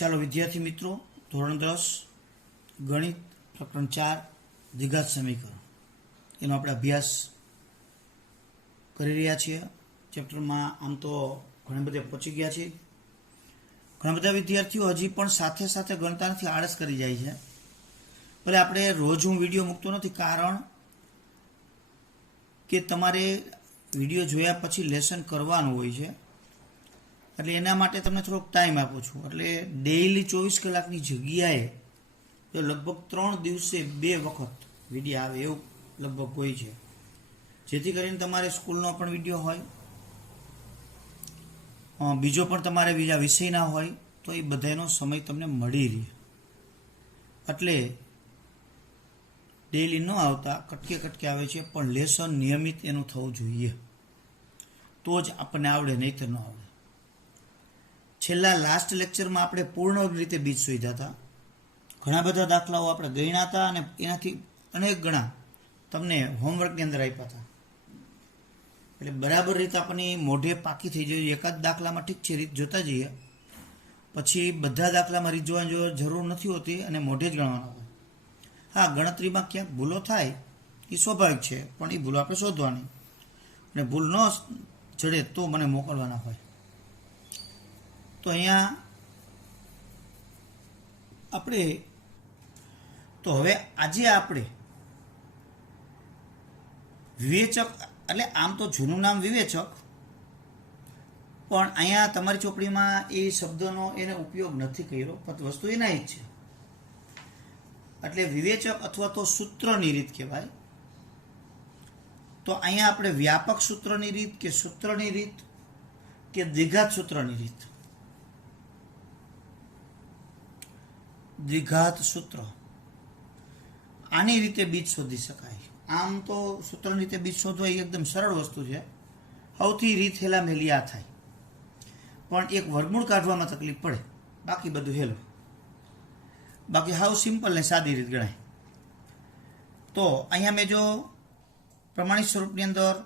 ચાલો વિદ્યાર્થી મિત્રો, ધોરણ 10 ગણિત પ્રકરણ 4 દ્વિઘાત સમીકરણ એનો આપણે અભ્યાસ કરી રહ્યા છીએ. ચેપ્ટરમાં આમ તો ઘણા બધા પહોંચી ગયા છે. ઘણા બધા વિદ્યાર્થીઓ હજી પણ સાથે સાથે ગણતા નથી, આળસ કરી જાય છે. ભલે આપણે રોજ હું વિડીયો મૂકતો નથી, કારણ કે તમારે વિડીયો જોયા પછી લેસન કરવાનું હોય છે, એટલે એના માટે તમને થોડોક ટાઈમ આપું છું. એટલે ડેઇલી 24 કલાકની જગ્યાએ તો લગભગ 3 દિવસે 2 વખત વિડીયો આવે એવું લગભગ હોય છે, જેથી કરીને તમારે સ્કૂલનો પણ વિડીયો હોય, બીજો પણ તમારે બીજા વિષયના હોય, તો એ બધાનો સમય તમને મળી રહે. એટલે ડેઇલી ન આવતા કટકે કટકે આવે છે, પણ લેસન નિયમિત એનું થવું જોઈએ, તો જ આપણને આવડે, નહીંતર ન આવડે. છેલ્લા લાસ્ટ લેક્ચરમાં આપણે પૂર્ણ રીતે બીજ શોધ્યા હતા. ઘણા બધા દાખલાઓ આપણે ગણ્યા હતા અને એનાથી અનેક ગણા તમને હોમવર્કની અંદર આપ્યા હતા. એટલે બરાબર રીતે આપણને મોઢે પાકી થઈ જાય. એકાદ દાખલામાં ઠીક છે, રીત જોતા જઈએ, પછી બધા દાખલામાં રીત જોવાની જરૂર નથી હોતી અને મોઢે જ ગણવાના હોય. હા, ગણતરીમાં ક્યાંક ભૂલો થાય એ સ્વાભાવિક છે, પણ એ ભૂલો આપણે શોધવાની, અને ભૂલ ન જડે તો મને મોકલવાના હોય. તો અહીંયા આપણે હવે આજે આપણે વિવેચક, એટલે આમ તો જૂનું નામ વિવેચક, પણ અહીંયા તમારી ચોપડીમાં એ શબ્દનો એને ઉપયોગ નથી કર્યો, પણ વસ્તુ એના જ છે. એટલે વિવેચક અથવા તો સૂત્રની રીત કહેવાય. તો અહીંયા આપણે વ્યાપક સૂત્રની રીત કે સૂત્રની રીત કે દ્વિઘાત સૂત્રની રીત, દ્વિઘાત સૂત્ર, આની રીતે બીજ શોધી શકાય. આમ તો સૂત્રની રીતે બીજ શોધવા એ એકદમ સરળ વસ્તુ છે, સૌથી રીત હેલા મેલી આ થાય, પણ એક વર્ગમૂળ કાઢવામાં તકલીફ પડે, બાકી બધું હેલું, બાકી હાવ સિમ્પલ ને સાદી રીત ગણાય. તો અહીંયા મેં જો પ્રમાણિત સ્વરૂપની અંદર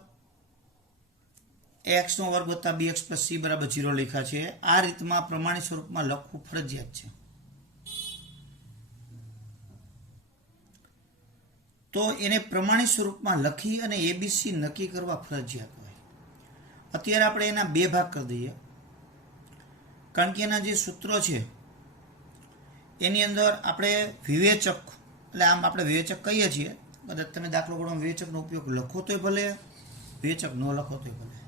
એક્સનો વર્ગ વત્તા bx પ્લસ c બરાબર 0 લખ્યા છે. આ રીતમાં પ્રમાણિત સ્વરૂપમાં લખવું ફરજિયાત છે. તો એને પ્રમાણિત સ્વરૂપમાં લખી અને એબીસી નક્કી કરવા ફરજિયાત હોય. અત્યારે આપણે એના 2 ભાગ કરી દઈએ, કારણ કે એના જે સૂત્રો છે એની અંદર આપણે વિવેચક, એટલે આમ આપણે વિવેચક કહીએ છીએ, કદાચ તમે દાખલો ગણો વિવેચકનો ઉપયોગ લખો તોય ભલે, વિવેચક ન લખો તોય ભલે.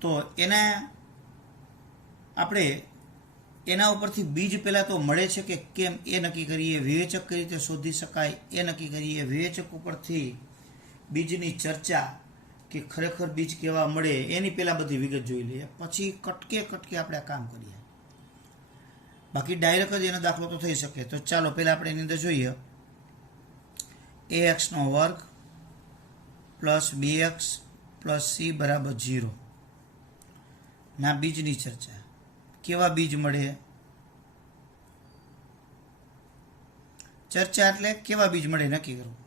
તો એના આપણે એના ઉપરથી બીજ પહેલાં તો મળે છે કે કેમ એ નક્કી કરીએ, વિવેચક કઈ રીતે શોધી શકાય એ નક્કી કરીએ, વિવેચક ઉપરથી બીજની ચર્ચા કે ખરેખર બીજ કેવા મળે એની પહેલાં બધી વિગત જોઈ લઈએ, પછી કટકે કટકે આપણે આ કામ કરીએ. બાકી ડાયરેક્ટ જ એનો દાખલો તો થઈ શકે. તો ચાલો પહેલાં આપણે એની અંદર જોઈએ ax નો વર્ગ પ્લસ bx પ્લસ c બરાબર 0 ના બીજની ચર્ચા. કેવા બીજ મળે? ચર્ચા એટલે કેવા બીજ મળે નક્કી કરવું.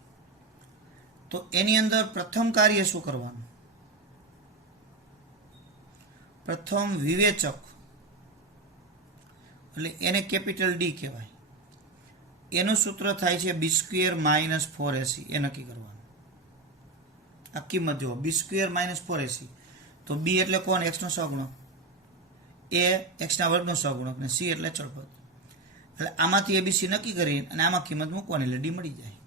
તો એની અંદર પ્રથમ કાર્ય શું કરવાનું? પ્રથમ વિવેચક, એટલે એને કેપિટલ ડી કહેવાય. એનું સૂત્ર થાય છે b² - 4ac. એ નક્કી કરવાનું. આ કિંમત જુઓ, b² - 4ac. તો b એટલે કોણ? x નો સહગુણક, એ એક્સના વર્ગનો સહગુણક, ને સી એટલે ચળપદ. એટલે આમાંથી એબીસી નક્કી કરી અને આમાં કિંમત મૂકવાની એટલે ડી મળી જાય.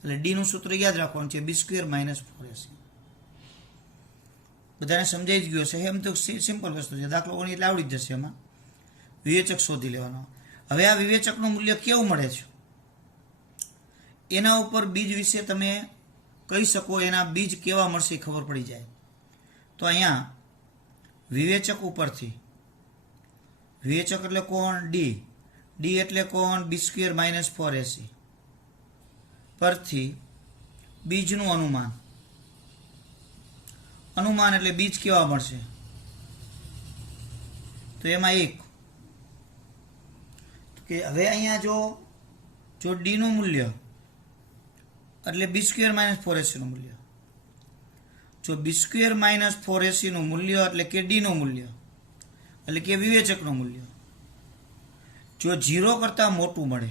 એટલે ડીનું સૂત્ર યાદ રાખવાનું છે b² - 4ac. બધાને સમજાઈ જ ગયો છે. એમ તો સિમ્પલ વસ્તુ છે, દાખલો ગણી એટલે આવડી જ જશે. એમાં વિવેચક શોધી લેવાનો. હવે આ વિવેચકનું મૂલ્ય કેવું મળે છે એના ઉપર બીજ વિશે તમે કહી શકો, એના બીજ કેવા મળશે એ ખબર પડી જાય. તો અહીંયા વિવેચક ઉપરથી, વિવેચક એટલે કોણ? ડી. ડી એટલે કોણ? b² - 4ac પરથી બીજનું અનુમાન. અનુમાન એટલે બીજ કેવા મળશે? તો એમાં એક કે હવે અહીંયા જો ડીનું મૂલ્ય એટલે b² - 4ac નું મૂલ્ય, જો b² - 4ac નું મૂલ્ય એટલે કે ડીનું મૂલ્ય, એટલે કે વિવેચકનું મૂલ્ય, જો 0 કરતાં મોટું મળે,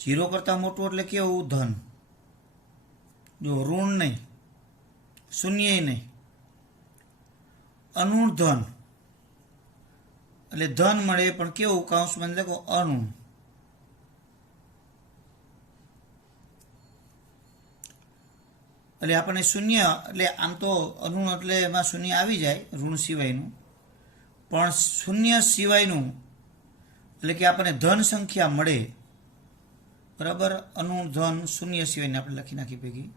0 કરતાં મોટું એટલે કેવું? ધન. જો ઋણ નહીં, શૂન્ય નહીં, અણુણ ધન એટલે ધન મળે પણ કેવું? કૌંસમાં લખો અણુણ. એટલે આપણને શૂન્ય એટલે આમ તો અણુણ એટલે એમાં શૂન્ય આવી જાય ઋણ સિવાયનું, પણ શૂન્ય સિવાયનું એટલે કે આપણને ધન સંખ્યા મળે, બરાબર? અણુણ ધન શૂન્ય સિવાયને આપણે લખી નાખી ભેગી.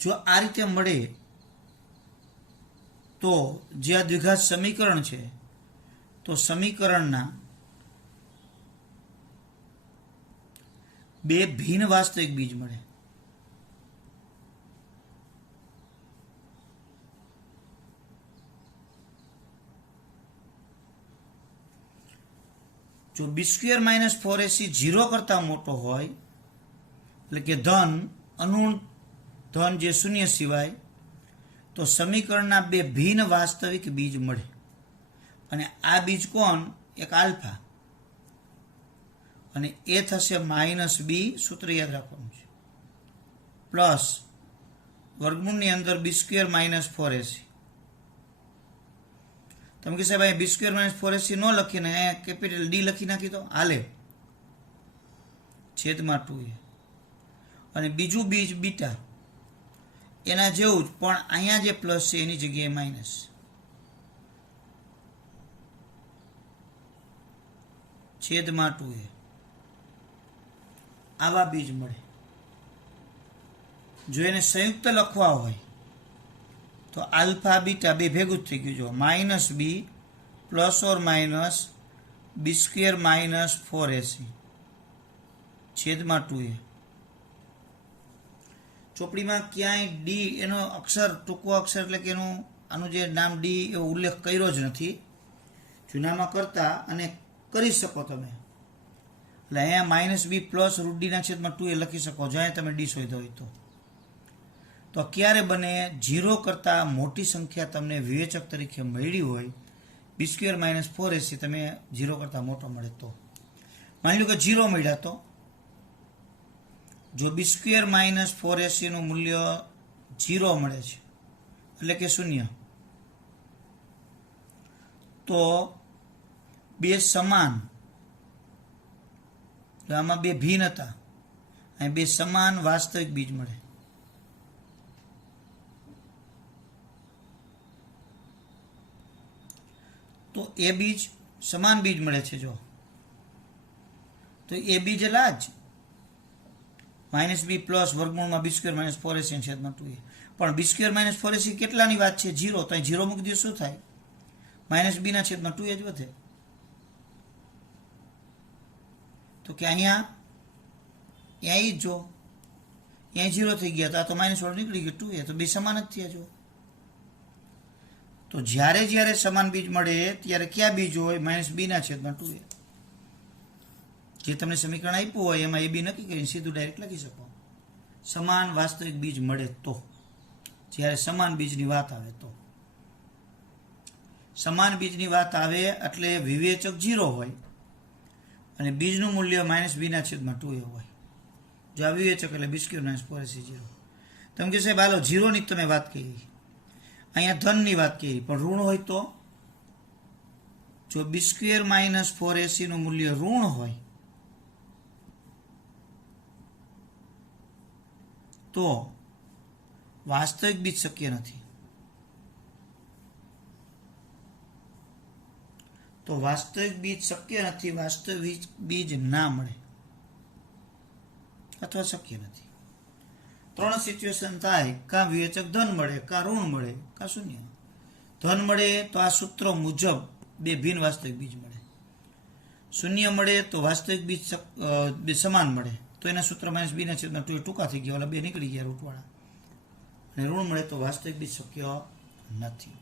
જો આ રીતે મળે તો જે આ દ્વિઘાત સમીકરણ છે, તો સમીકરણના બે ભિન્ન વાસ્તવિક બીજ મળે. જો b² - 4ac 0 કરતાં મોટો હોય એટલે કે ધન, અણુણ ધન જે શૂન્ય સિવાય, તો સમીકરણના બે ભિન્ન વાસ્તવિક બીજ મળે. અને આ બીજ કોણ? એક આલ્ફા, અને એ થશે -b, સૂત્ર યાદ રાખવાનું છે, પ્લસ વર્ગમૂળની અંદર b² - 4ac. તમે કહેશે ભાઈ b² - 4ac ન લખીને અહીંયા કેપિટલ ડી લખી નાખી તો હાલે, છેદમાં 2a. અને બીજું બીજ બીટા એના જેવું જ, પણ અહીંયા જે પ્લસ છે એની જગ્યાએ માઇનસ. છેદમાં 2a. આવા બીજ મળે. જો એને સંયુક્ત લખવા હોય તો આલ્ફા બીટા બે ભેગું જ થઈ ગયું. જો -b ± b² - 4ac છેદમાં 2a. ચોપડીમાં ક્યાંય ડી એનો અક્ષર, ટૂંકો અક્ષર એટલે કે એનું આનું જે નામ ડી એવો ઉલ્લેખ કર્યો જ નથી. જૂનામાં કરતા અને કરી શકો તમે. એટલે અહીંયા -b પ્લસ √d/2a લખી શકો, જ્યાં તમે ડી શોધ્યો હોય તો ક્યારે બને? 0 કરતાં મોટી સંખ્યા તમને વિવેચક તરીકે મળી હોય, b² - 4ac તમે 0 કરતાં મોટો મળે તો. માની લો કે 0 મળ્યા, તો જો b² - 4ac નું મૂલ્ય 0 મળે છે એટલે કે 0, તો બે સમાન, આમાં બે ભિન્ન હતા, અહીં બે સમાન વાસ્તવિક બીજ મળે. તો એ બીજ સમાન બીજ મળે છે. જો તો એ બીજ એલા જ -b પ્લસ વર્ગમૂળમાં b² - 4ac છેદમાં 2a. પણ b² - 4ac કેટલાની વાત છે? 0. તો અહીં 0 મૂકી દઈએ શું થાય? -b/2a જ વધે. તો કે અહીંયા જો અહીંયા 0 થઈ ગયા, તો આ તો -1 નીકળી ગયું 2a, તો બે સમાન જ થયા. જો તો જ્યારે જ્યારે સમાન બીજ મળે ત્યારે કયા બીજ હોય? -b/2a. જે તમને સમીકરણ આપ્યું હોય એમાં એ બી નક્કી કરીને સીધું ડાયરેક્ટ લખી શકો. સમાન વાસ્તવિક બીજ મળે તો, જ્યારે સમાન બીજની વાત આવે તો. સમાન બીજની વાત આવે એટલે વિવેચક 0 હોય અને બીજનું મૂલ્ય -b/2a હોય. જો આ વિવેચક એટલે b² - 4ac 0. તમે કહે સાહેબ હાલો 0 ની તમે વાત કરી, અહીંયા ધનની વાત કરી, પણ ઋણ હોય તો? જો b² - 4ac નું મૂલ્ય ઋણ હોય તો વાસ્તવિક બીજ શક્ય નથી. તો વાસ્તવિક બીજ શક્ય નથી, વાસ્તવિક બીજ ના મળે અથવા શક્ય નથી. 3 સિચ્યુએશન થાય, કાં વિવેચક ધન મળે, કાં ઋણ મળે, કાં શૂન્ય. ધન મળે તો આ સૂત્ર મુજબ બે ભિન્ન વાસ્તવિક બીજ મળે. શૂન્ય મળે તો વાસ્તવિક બીજ બે સમાન મળે, તો એના સૂત્ર -b/2 ટૂંકા થઈ ગયા, ઓલા બે નીકળી ગયા રૂટવાળા. અને ઋણ મળે તો વાસ્તવિક બીજ શક્ય નથી.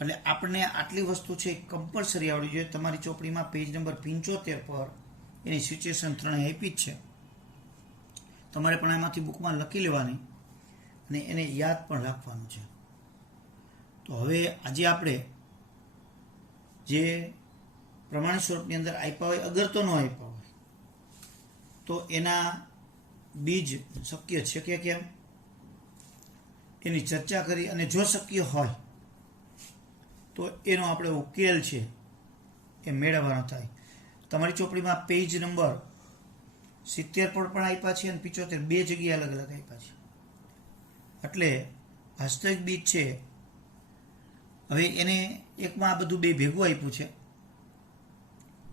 એટલે આપણને આટલી વસ્તુ છે કમ્પલસરી આવડવી જોઈએ. તમારી ચોપડીમાં પેજ નંબર 75 પર એની સિચ્યુએશન 3 આપી જ છે. તમારે પણ એમાંથી બુકમાં લખી લેવાની. અને એને યાદ પણ રાખવાનું છે. તો હવે આજે આપણે જે પ્રમાણિત સ્વરૂપની અંદર આપ્યા હોય, અગર તો ન આપ્યા હોય તો એના બીજ શક્ય છે કે કેમ એની ચર્ચા કરી, અને જો શક્ય હોય તો એનો આપણે ઉકેલ છે એ મેળવવાનો થાય. તમારી ચોપડીમાં પેજ નંબર 70 પર પણ આપ્યા છે અને 75 બે જગ્યાએ અલગ અલગ આપ્યા છે. એટલે વાસ્તવિક બીજ છે. હવે એને એકમાં આ બધું બે ભેગું આપ્યું છે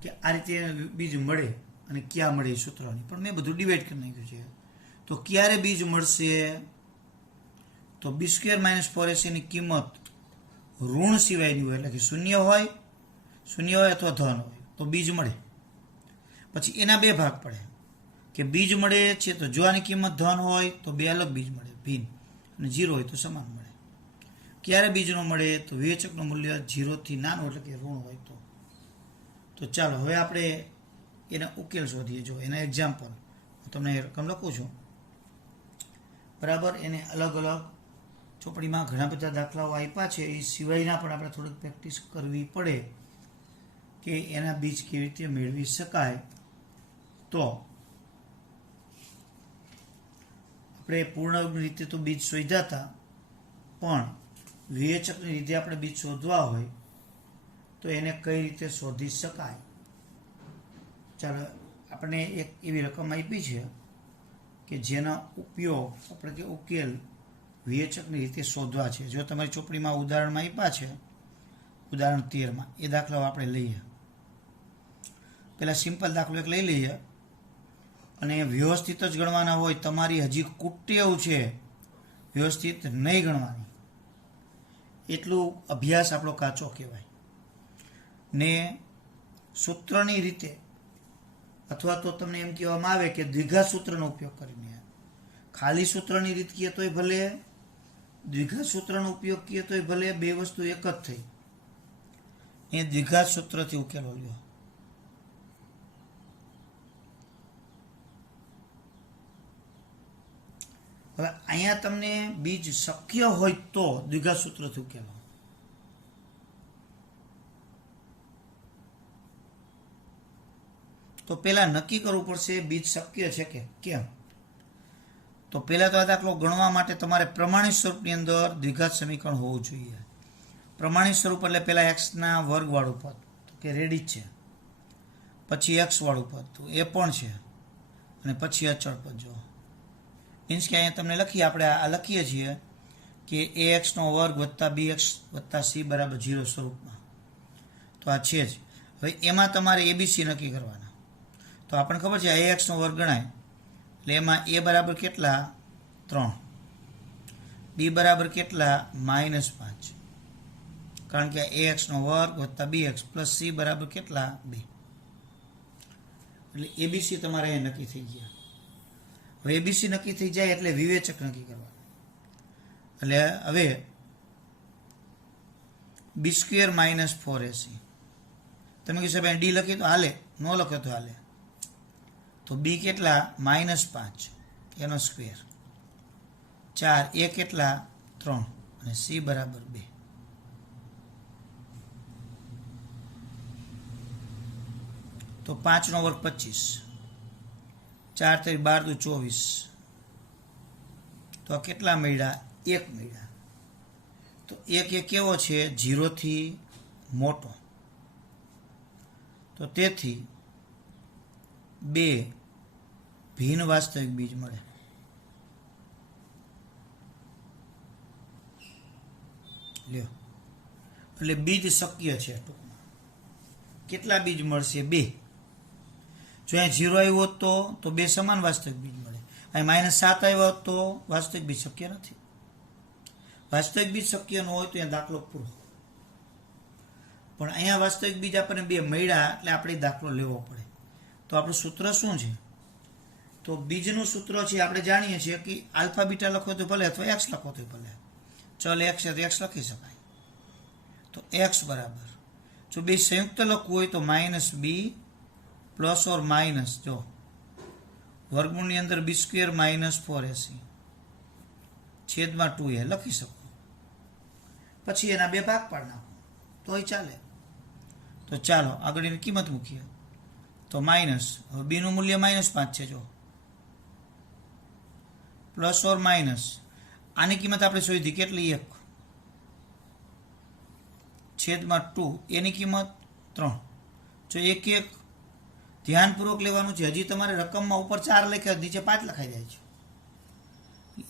કે આ રીતે બીજ મળે અને ક્યાં મળે એ સૂત્રોની, પણ મેં બધું ડિવાઈડ કરી નાખ્યું છે. તો ક્યારે બીજ મળશે? તો b² - 4ac ની કિંમત ઋણ સિવાયની હોય, એટલે કે શૂન્ય હોય અથવા ધન હોય તો બીજ મળે. પછી એના બે ભાગ પડે કે બીજ મળે છે તો જો આની કિંમત ધન હોય તો બે અલગ બીજ મળે ભિન્ન, અને 0 હોય તો સમાન મળે. ક્યારે બીજ ન મળે? તો વિવેચકનું મૂલ્ય 0 થી નાનું, એટલે કે ઋણ હોય તો. તો ચાલો હવે આપણે એના ઉકેલ શોધીએ. જો એના એક્ઝામ્પલ હું તમને રકમ લખું છું, બરાબર. એને અલગ અલગ ચોપડીમાં ઘણા બધા દાખલાઓ આપ્યા છે, એ સિવાયના પણ આપણે થોડીક પ્રેક્ટિસ કરવી પડે કે એના બીજ કેવી રીતે મેળવી શકાય. તો આપણે પૂર્ણ રીતે તો બીજ શોધ્યા હતા, પણ વિવેચકની રીતે આપણે બીજ શોધવા હોય તો એને કઈ રીતે શોધી શકાય. ચાલો, આપણે એક એવી રકમ આપી છે કે જેનો ઉપયોગ આપણે કે ઉકેલ વિવેચકની રીતે શોધવા છે. જો તમારી ચોપડીમાં ઉદાહરણમાં આપ્યા છે, ઉદાહરણ 13માં એ દાખલાઓ આપણે લઈએ. પહેલાં સિમ્પલ દાખલો એક લઈ લઈએ, અને વ્યવસ્થિત જ ગણવાના હોય. તમારી હજી કુટેવ છે વ્યવસ્થિત નહીં ગણવાની, એટલું અભ્યાસ આપણો કાચો કહેવાય. ને સૂત્રની રીતે, અથવા તો તમને એમ કહેવામાં આવે કે દ્વિઘાત સૂત્રનો ઉપયોગ કરીને, ખાલી સૂત્રની રીત કહીએ તોય ભલે, દ્વિઘાત સૂત્રનો ઉપયોગ કહીએ તોય ભલે, બે વસ્તુ એક જ થઈ. એ દ્વિઘાત સૂત્રથી ઉકેલો લ્યો. હવે અહીંયા તમને બીજ શક્ય હોય તો દ્વિઘાત સૂત્રથી ઉકેલો. તો પહેલા નક્કી કરવું પડશે બીજ શક્ય છે કે કેમ. તો પહેલા તો આ દાખલો ગણવા માટે તમારે પ્રમાણિત સ્વરૂપની અંદર દ્વિઘાત સમીકરણ હોવું જોઈએ. પ્રમાણિત સ્વરૂપ એટલે પહેલા એક્સના વર્ગવાળું પદ, તો કે રેડી જ છે. પછી એક્સ વાળું પદ, તો એ પણ છે. અને પછી અચળ પદ. જો મીન્સ કે અહીંયા તમને લખીએ, આપણે આ લખીએ છીએ કે ax² + bx + c = 0 સ્વરૂપમાં. તો આ છે જ. હવે એમાં તમારે એબીસી નક્કી કરવાના. તો આપણને ખબર છે ax² ગણાય, એટલે એમાં a બરાબર કેટલા? 3. b બરાબર કેટલા? -5. કારણ કે ax² + bx + c બરાબર કેટલા? 2. એટલે એબીસી તમારે અહીંયા નક્કી થઈ ગયા. હવે એબીસી નક્કી થઈ જાય એટલે વિવેચક નક્કી કરવાનું. એટલે હવે b² - 4ac. તમે કહેશો ભાઈ ડી લખી તો હાલે, ન લખો તો હાલે. તો બી કેટલા? -5 એનો સ્ક્વેર. 4 એ કેટલા? 3 અને સી બરાબર 2. તો 5 નો વર્ગ 25, 4 × 12 = 24. તો આ કેટલા મળ્યા? 1 મળ્યા. તો 1 એ કેવો છે? 0 થી મોટો. તો તેથી 2 ભિન્ન વાસ્તવિક બીજ મળે. લ્યો, એટલે બીજ શક્ય છે. ટૂંકમાં કેટલા બીજ મળશે? 2. જો અહીંયા 0 આવ્યો હોત તો 2 સમાન વાસ્તવિક બીજ મળે. અહીં -7 આવ્યો હોત તો વાસ્તવિક બીજ શક્ય નથી. વાસ્તવિક બીજ શક્ય ન હોય તો અહીંયા દાખલો પૂરો. પણ અહીંયા વાસ્તવિક બીજ આપણને 2 મળ્યા, એટલે આપણે દાખલો લેવો પડે. તો આપણું સૂત્ર શું છે? તો બીજનું સૂત્ર છે આપણે જાણીએ છીએ કે આલ્ફા બીટા લખો તો ભલે, અથવા એક્સ લખો તો ભલે. ચલ એક્સ છે તો એક્સ લખી શકાય. તો એક્સ બરાબર, જો બે સંયુક્ત લખવું હોય તો -b ± જો વર્ગમૂળની અંદર b² - 4ac છેદમાં 2a લખી શકો. પછી એના બે ભાગ પાડી નાખો તોય ચાલે. તો ચાલો આગળ એની કિંમત મૂકીએ. તો માઇનસ, હવે બીનું મૂલ્ય -5 છે. જો પ્લસ ઓર માઇનસ, આની કિંમત આપણે શોધી કેટલી? 1 છેદમાં 2, એની કિંમત 3. જો 1 1 ધ્યાનપૂર્વક લેવાનું છે. હજી તમારે રકમમાં ઉપર 4 લખ્યા, નીચે 5 લખાઈ જાય છે,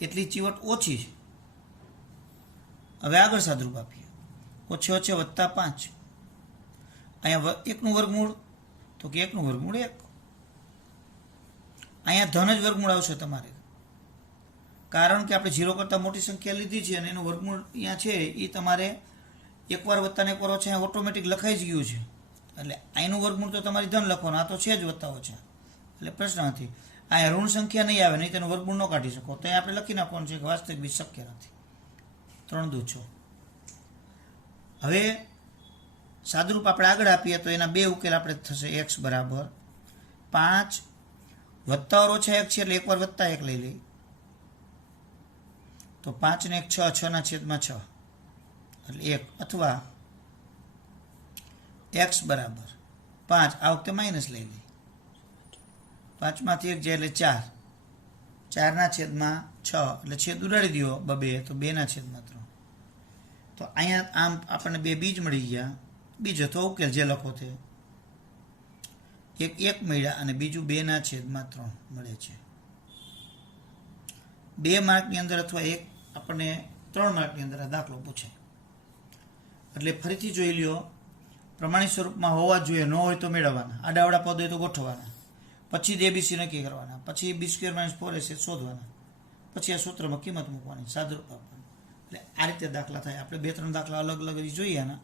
એટલી ચીવટ ઓછી છે. હવે આગળ સાદરૂપ આપીએ. ઓછે ઓછે +5. અહીંયા 1નું વર્ગમૂળ, તો કે 1નું વર્ગમૂળ 1. અહીંયા ધન જ વર્ગમૂળ આવશે તમારે, કારણ કે આપણે 0 કરતાં મોટી સંખ્યા લીધી છે અને એનું વર્ગમૂળ અહીંયા છે. એ તમારે એકવાર વત્તા ને એકવાર ઓછા ઓટોમેટિક લખાઈ જ ગયું છે. એટલે અહીંનું વર્ગમૂળ તો તમારી ધન લખવાનું, આ તો છે જ વત્તા ઓછા, એટલે પ્રશ્ન નથી. અહીંયા ઋણ સંખ્યા નહીં આવે, નહીં તેનું વર્ગમૂળ ન કાઢી શકો. તો આપણે લખી નાખવાનું છે કે વાસ્તવિક બીજ શક્ય નથી. 3 દુ 6. હવે સાદુરૂપ આપણે આગળ આપીએ તો એના બે ઉકેલ આપણે થશે. x બરાબર 5 વત્તા ઓછા 1 છે, એટલે એકવાર વત્તા 1 લઈ લઈ. તો 5 ને 1 6, 6/6 એટલે 1. અથવા x બરાબર 5, આ વખતે માઇનસ લઈ લઈ. 5 માંથી 1 જાય એટલે 4, 4/6 એટલે છેદ ઉડાડી દો 2, તો 2/3. તો અહીંયા આમ આપણને બે બીજ મળી ગયા. બીજો તો ઉકેલ જે લખો તે. એક 1 મળ્યા અને બીજું 2/3 મળે છે. 2 માર્કની અંદર અથવા એક આપણને 3 માર્કની અંદર આ દાખલો પૂછે. એટલે ફરીથી જોઈ લ્યો, પ્રમાણિત સ્વરૂપમાં હોવા જોઈએ, ન હોય તો મેળવવાના, આડાવડા પદ હોય તો ગોઠવવાના, પછી જ ABC નક્કી કરવાના, પછી b² - 4ac શોધવાના, પછી આ સૂત્રમાં કિંમત મૂકવાની, સાદુરૂપ આપવાનું. એટલે આ રીતે દાખલા થાય. આપણે 2-3 દાખલા અલગ અલગ જોઈએ આના,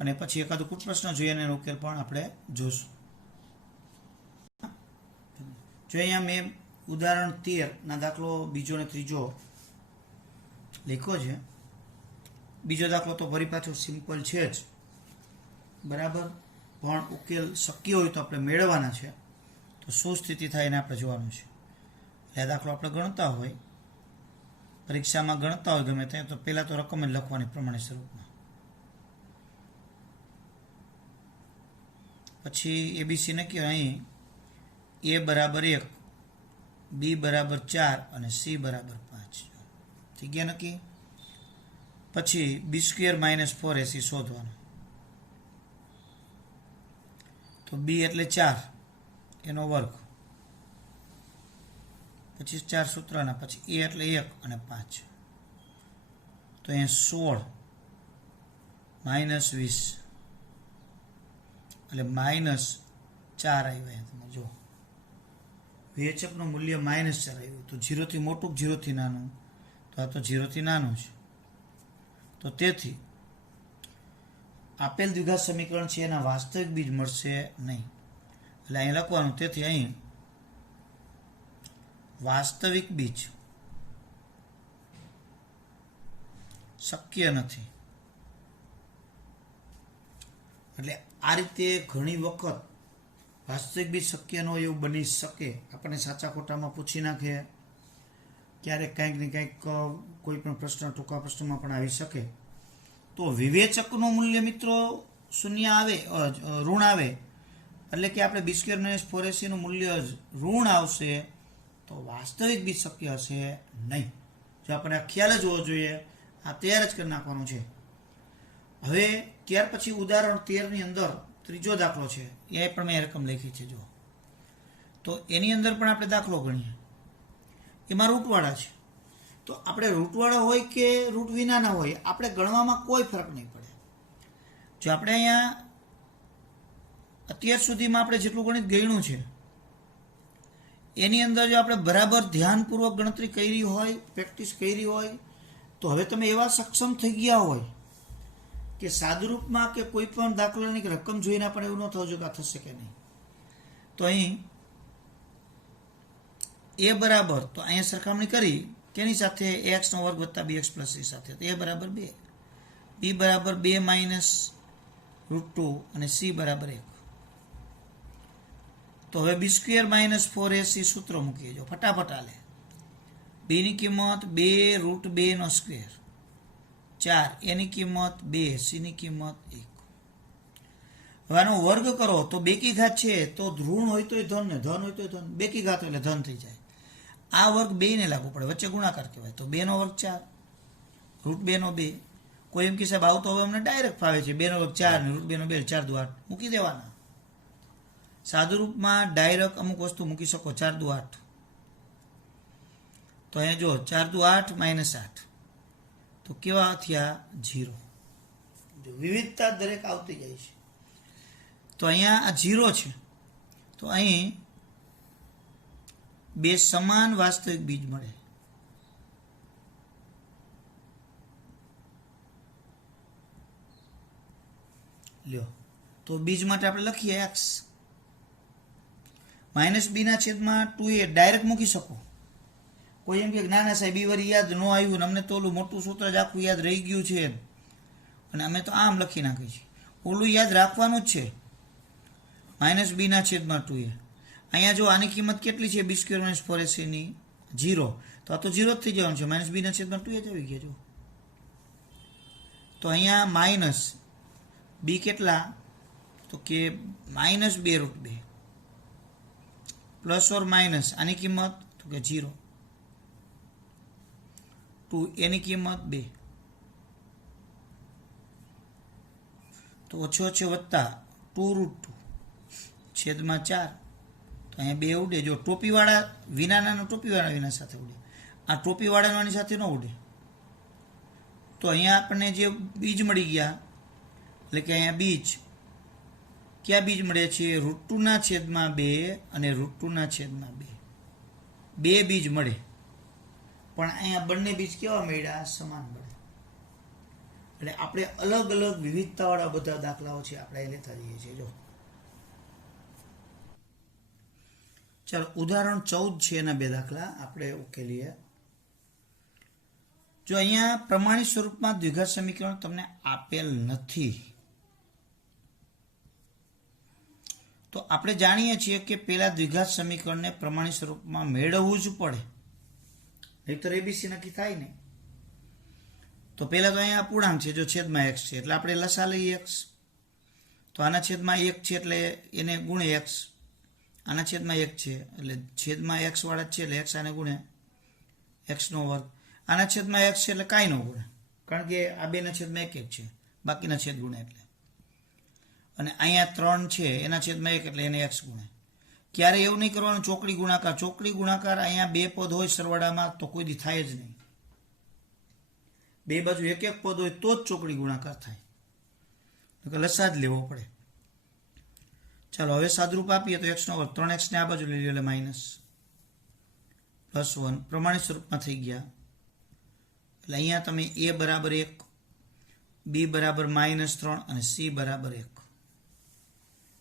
અને પછી એકાદો કુટ પ્રશ્ન જોઈએ અને એનો ઉકેલ પણ આપણે જોશું. જો અહીંયા મેં ઉદાહરણ 13 દાખલો બીજો ને ત્રીજો લખ્યો છે. બીજો દાખલો તો ફરી પાછો સિમ્પલ છે જ, બરાબર, પણ ઉકેલ શક્ય હોય તો આપણે મેળવવાના છે. તો શું સ્થિતિ થાય એને આપણે જોવાનું છે. એટલે આ દાખલો આપણે ગણતા હોય, પરીક્ષામાં ગણતા હોય ગમે ત્યાં, તો પહેલાં તો રકમ જ લખવાની પ્રમાણિત સ્વરૂપમાં. પછી ABC નક્કી અહીં A બરાબર 1, B બરાબર 4 અને C બરાબર 5 થઈ ગયા નક્કી. પછી b² - 4ac શોધવાનું. તો b એટલે 4 એનો વર્ગ, પછી 4 સૂત્રના, પછી a એટલે 1 અને 5. તો અહીંયા 16 - 20 એટલે -4 આવ્યા. તમે જો વિવેચકનું મૂલ્ય -4 આવ્યું. તો 0 થી મોટું, 0 થી નાનું, તો આ તો 0 થી નાનું છે. તો તેથી આપેલ દ્વિઘાત સમીકરણ છે એના વાસ્તવિક બીજ મળશે નહીં. એટલે અહીં લખવાનું, તેથી અહીં વાસ્તવિક બીજ શક્ય નથી. એટલે આ રીતે ઘણી વખત વાસ્તવિક બીજ શક્ય ન હોય એવું બની શકે. આપણને સાચા ખોટામાં પૂછી નાખે, ક્યારેક કંઈક ને કંઈક કોઈ પણ પ્રશ્ન, ટૂંકા પ્રશ્નમાં પણ આવી શકે. તો વિવેચકનું મૂલ્ય મિત્રો શૂન્ય આવે, ઋણ આવે, એટલે કે આપણે b² - 4ac નું મૂલ્ય ઋણ આવશે, તો વાસ્તવિક બીજ શક્ય હશે નહીં. જો આપણે આ ખ્યાલ જ હોવો જોઈએ, આ તૈયાર જ કરી નાખવાનું છે. હવે ત્યાર પછી ઉદાહરણ 13ની અંદર ત્રીજો દાખલો છે, એ પણ મેં રકમ લખી છે. જો તો એની અંદર પણ આપણે દાખલો ગણીએ. એમાં રૂટવાળા છે. તો આપણે રૂટવાળા હોય કે રૂટ વિનાના હોય, આપણે ગણવામાં કોઈ ફરક નહીં પડે. જો આપણે અહીંયા અત્યાર સુધીમાં આપણે જેટલું ગણિત ગણ્યું છે એની અંદર જો આપણે બરાબર ધ્યાનપૂર્વક ગણતરી કરી હોય, પ્રેક્ટિસ કરી હોય, તો હવે તમે એવા સક્ષમ થઈ ગયા હોય કે સાદુરૂપમાં કે કોઈ પણ દાખલાની રકમ જોઈને આપણે એવું ન થવું જોઈએ કે આ થશે કે નહીં. તો અહીં a બરાબર, તો અહીંયા સરખામણી કરી કેની સાથે? ax² + bx + c સાથે. તો a બરાબર 2, b બરાબર 2 - √2 અને c બરાબર 1. તો હવે b² - 4ac સૂત્ર મૂકીએ. જો ફટાફટ આલે. બીની કિંમત 2√2² 4 એની કિંમત 2 સીની કિંમત 1. હવે આનો વર્ગ કરો તો 2 કી ઘાત છે તો ઋણ હોય તોય ધન ને ધન હોય તોય ધન. 2 કી ઘાત એટલે ધન થઈ જાય. આ વર્ગ 2 ને લાગુ પડે, વચ્ચે ગુણાકાર કહેવાય. તો 2 નો વર્ગ 4 √2 નો 2. કોઈ એમ કે સાહેબ આવું તો હવે અમને ડાયરેક્ટ ફાવે છે, 2 નો વર્ગ 4 ને √2 નો 2 4 દુ 8 મૂકી દેવાના. સાદુ રૂપમાં ડાયરેક્ટ અમુક વસ્તુ મૂકી શકો. 4 દુ 8 તો અહીંયા જો 4 દુ 8 -8 તો કેવા થયા 0. જો વિવિધતા દરેક આવતી જાય છે. તો અહીંયા આ 0 છે તો અહીં 2 સમાન વાસ્તવિક બીજ મળે. લ્યો તો બીજ માટે આપણે લખીએ x -b ના છેદમાં 2a ડાયરેક્ટ મૂકી શકો. કોઈ એમ કે ના ના સાહેબ ઈ વરી યાદ ન આવ્યું ને અમને તો ઓલું મોટું સૂત્ર જ આખું યાદ રહી ગયું છે અને અમે તો આમ લખી નાખીએ છીએ. ઓલું યાદ રાખવાનું જ છે. -b ના છેદમાં 2a. અહીંયા જો આની કિંમત કેટલી છે b² - 4ac ની 0, તો આ તો 0 જ થઈ જવાનું છે. -b ના છેદમાં 2a જ આવી ગયા. જો તો અહીંયા માઇનસ b કેટલા તો કે -2√2 પ્લસ ઓર માઇનસ આની કિંમત તો કે 0 2 એની કિંમત 2 તો ઓછો ઓછો વત્તા 2√2 છેદમાં 4 તો અહીંયા 2 ઉડે. જો ટોપીવાળા વિનાના ટોપીવાળા વિના સાથે ઉડે, આ ટોપીવાળાની સાથે ન ઉડે. તો અહીંયા આપણને જે બીજ મળી ગયા એટલે કે અહીંયા બીજ ક્યાં બીજ મળે છે √2 ના છેદમાં 2 અને √2 ના છેદમાં 2. 2 બીજ મળે પણ અહીંયા બંને બીજ કેવા મળ્યા સમાન મળે. એટલે આપણે અલગ અલગ વિવિધતાવાળા બધા દાખલાઓ છે આપણે લેતા જઈએ છીએ. જો ચાલો ઉદાહરણ 14 છે એના 2 દાખલા આપણે ઉકેલીએ. જો અહીંયા પ્રમાણિત સ્વરૂપમાં દ્વિઘાત સમીકરણ તમને આપેલ નથી તો આપણે જાણીએ છીએ કે પેલા દ્વિઘાત સમીકરણને પ્રમાણિત સ્વરૂપમાં મેળવવું જ પડે, નહીતર એબીસી નક્કી થાય નહીં. તો પહેલા તો અહીંયા અપૂર્ણાંક છે, જો છેદમાં x છે એટલે આપણે લસા લઈએ x. તો આના છેદમાં 1 છે એટલે એને ગુણે x. આના છેદમાં 1 છે એટલે છેદમાં x વાળા જ છે એટલે x આને ગુણે x નો વર્ગ. આના છેદમાં x છે એટલે કાંઈ ન ગુણે, કારણ કે આ બેના છેદમાં 1 છે, બાકીના છેદ ગુણે એટલે. અને અહીંયા 3 છે એના છેદમાં 1 એટલે એને x ગુણે. ક્યારે એવું નહીં કરવાનું ચોકડી ગુણાકાર. ચોકડી ગુણાકાર અહીંયા 2 પદ હોય સરવાળામાં તો કોઈ દી થાય જ નહીં. 2 બાજુ 1 પદ હોય તો જ ચોકડી ગુણાકાર થાય, લસા જ લેવો પડે. ચાલો હવે સાદરૂપ આપીએ તો x નો વર્ગ 3x ને આ બાજુ લઈ લો એટલે માઇનસ +1 પ્રમાણિત સ્વરૂપમાં થઈ ગયા. એટલે અહીંયા તમે a બરાબર 1, b બરાબર -3 અને c બરાબર 1.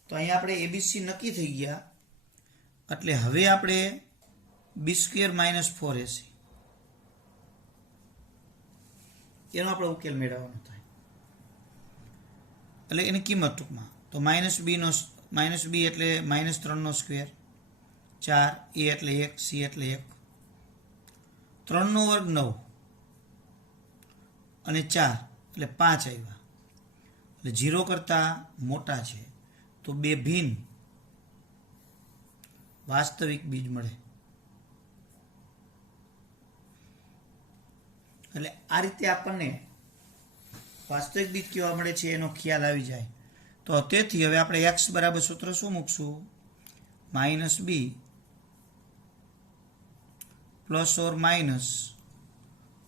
તો અહીંયા આપણે એબીસી નક્કી થઈ ગયા. એટલે હવે આપણે b² - 4ac એનો આપણે ઉકેલ મેળવવાનો થાય. એટલે એની કિંમત ટૂંકમાં તો -b એટલે -3² 4 a એટલે 1 c એટલે 1 3 નો વર્ગ 9 અને 4 એટલે 5 આવ્યા. એટલે 0 કરતા મોટા છે તો 2 ભિન્ન વાસ્તવિક બીજ મળે. એટલે આ રીતે આપણને વાસ્તવિક બીજ કેવા મળે છે એનો ખ્યાલ આવી જાય. તો તેથી હવે આપણે x બરાબર સૂત્ર શું મૂકશું -b પ્લસ ઓર માઇનસ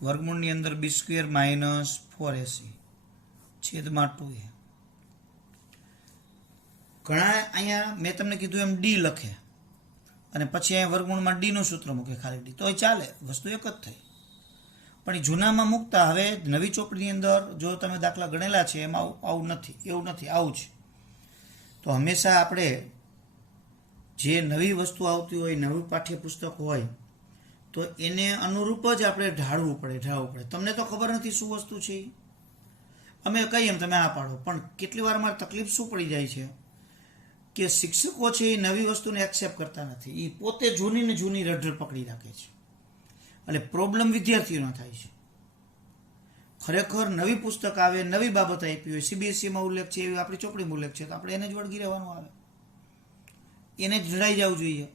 વર્ગમૂળની અંદર b² - 4ac છેદમાં 2a. ઘણા અહીંયા મેં તમને કીધું એમ ડી લખે અને પછી અહીંયા વર્ગમૂળમાં ડી નું સૂત્ર મૂકે ખાલી ડી, તોય ચાલે, વસ્તુ એક જ થઈ. પણ એ જૂનામાં મૂકતા હવે નવી ચોપડીની અંદર જો તમે દાખલા ગણેલા છે એમાં આવું નથી, એવું નથી, આવું છે. તો હંમેશા આપણે જે નવી વસ્તુ આવતી હોય, નવું પાઠ્યપુસ્તક હોય તો એને અનુરૂપ જ આપણે ઢાળવું પડે. તમને તો ખબર નથી શું વસ્તુ છે, અમે કહીએ એમ તમે આ પાડો, પણ કેટલી વાર મારે તકલીફ શું પડી જાય છે કે શિક્ષકો છે એ નવી વસ્તુને એક્સેપ્ટ કરતા નથી. એ પોતે જૂની ને જૂની રઢર પકડી રાખે છે. એટલે પ્રોબ્લેમ વિદ્યાર્થીઓનો થાય છે. ખરેખર નવી પુસ્તક આવે, નવી બાબત આપી હોય, સીબીએસઈમાં ઉલ્લેખ છે, એવી આપણી ચોપડીમાં ઉલ્લેખ છે, તો આપણે એને જ વળગી રહેવાનું આવે, એને જ ઢળાઈ જવું જોઈએ.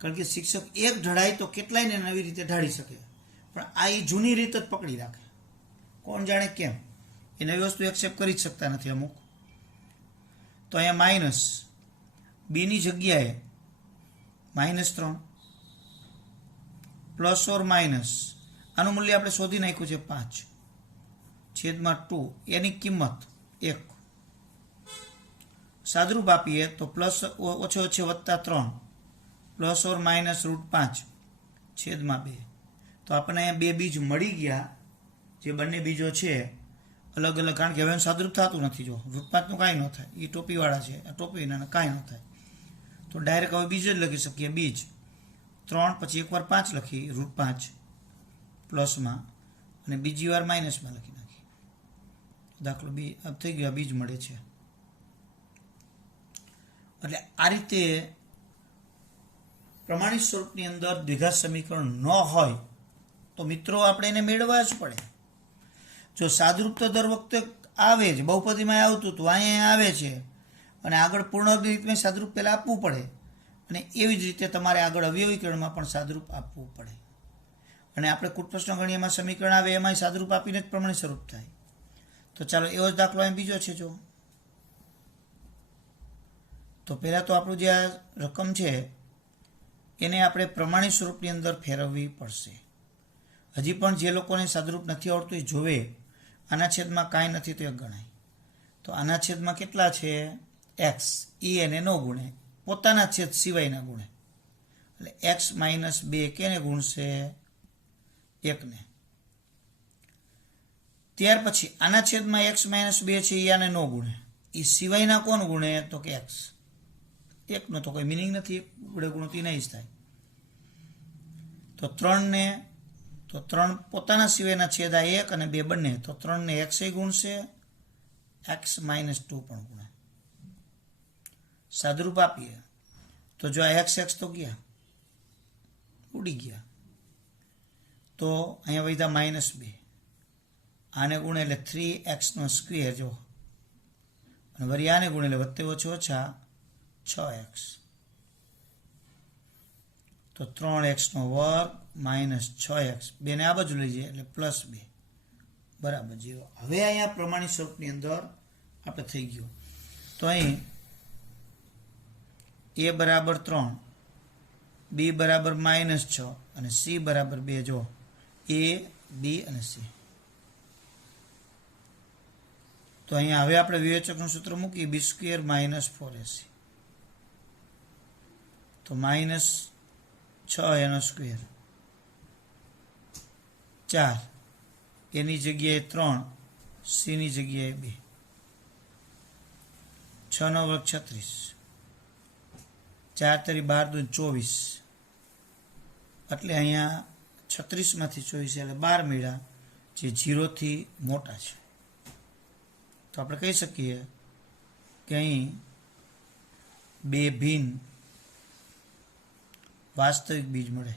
કારણ કે શિક્ષક એક ઢળાય તો કેટલાયને નવી રીતે ઢાળી શકે, પણ આ એ જૂની રીત જ પકડી રાખે. કોણ જાણે કેમ એ નવી વસ્તુ એક્સેપ્ટ કરી જ શકતા નથી અમુક. તો અહીંયા માઇનસ બીની જગ્યાએ -3 પ્લસ ઓર માઇનસ આનું મૂલ્ય આપણે શોધી નાખ્યું છે 5/2, એની કિંમત 1. સાદરૂપ આપીએ તો પ્લસ ઓછે ઓછે +3 પ્લસ ઓર માઇનસ √5/2. તો આપણને અહીંયા બે બીજ મળી ગયા. જે બંને બીજો છે અલગ અલગ, કારણ કે હવે સાદરૂપ થતું નથી. જો √5નું કાંઈ ન થાય, એ ટોપીવાળા છે, આ ટોપીના કાંઈ ન થાય. તો ડાયરેક્ટ હવે બીજ જ લખી શકીએ. બીજ 3 પછી એકવાર 5 લખી √5 પ્લસમાં, અને બીજી વાર માઇનસમાં લખી નાખી. દાખલો બી થઈ ગયો, બીજ મળે છે. એટલે આ રીતે પ્રમાણિત સ્વરૂપની અંદર દ્વિઘાત સમીકરણ ન હોય તો મિત્રો આપણે એને મેળવવા જ પડે. જો સાદરૂપ તો દર વખતે આવે જ, બહુપદીમાં આવતું હતું, અહીંયા આવે છે, અને આગળ પૂર્ણ રીતમાં સાદરૂપ પહેલાં આપવું પડે, અને એવી જ રીતે તમારે આગળ અવયવીકરણમાં પણ સાદરૂપ આપવું પડે. અને આપણે કૂટપ્રશ્ન ગણ્યમાં સમીકરણ આવે એમાં સાદરૂપ આપીને જ પ્રમાણિત સ્વરૂપ થાય. તો ચાલો એવો જ દાખલો અહીં બીજો છે. જો તો પહેલાં તો આપણું જે આ રકમ છે એને આપણે પ્રમાણિત સ્વરૂપની અંદર ફેરવવી પડશે. હજી પણ જે લોકોને સાદરૂપ નથી આવડતું એ જોવે. આના છેદમાં કાંઈ નથી તો 1 ગણાય. તો આના છેદમાં કેટલા છે? x. એ એને ન ગુણે, પોતાના છેદ સિવાયના ગુણે. એટલે x - 2 કેને ગુણશે? 1ને. ત્યાર પછી આના છેદમાં x - 2 છે એ આને ન ગુણે, એ સિવાયના કોણ ગુણે? તો કે x. 1નો તો કોઈ મિનિંગ નથી, ગુણે ગુણતી નહીં જ થાય. તો 3ને, તો 3 પોતાના સિવાયના છેદ આ 1 અને 2 બંને, તો 3ને x ગુણશે, x - 2 પણ ગુણે. સાદરૂપ આપીએ તો જો આ x તો ગયા, ઉડી ગયા. તો અહીંયા વધ્યા -2, આને ગુણે એટલે 3x². જો અને વળી આને ગુણે એટલે વત્તે ઓછા 6x. તો 3x² - 6x, બેને આ બાજુ લઈ જાય એટલે +2 બરાબર 0. હવે અહીંયા પ્રમાણિત સ્વરૂપની અંદર આપણે થઈ ગયું. તો અહીં a બરાબર 3, b બરાબર -6 અને c બરાબર 2. જો a, b અને c. તો અહીંયા હવે આપણે વિવેચકનું સૂત્ર મૂકી, b² - 4ac. તો -6 એનો સ્ક્વેર, 4 એની જગ્યાએ 3, સીની જગ્યાએ 2, 6 નો વર્ગ 36, 4 તરી 12 × 24. એટલે અહીંયા 36માંથી 24 એટલે 12 મળ્યા, જે 0થી મોટા છે. તો આપણે કહી શકીએ કે અહીં 2 ભિન્ન વાસ્તવિક બીજ મળે.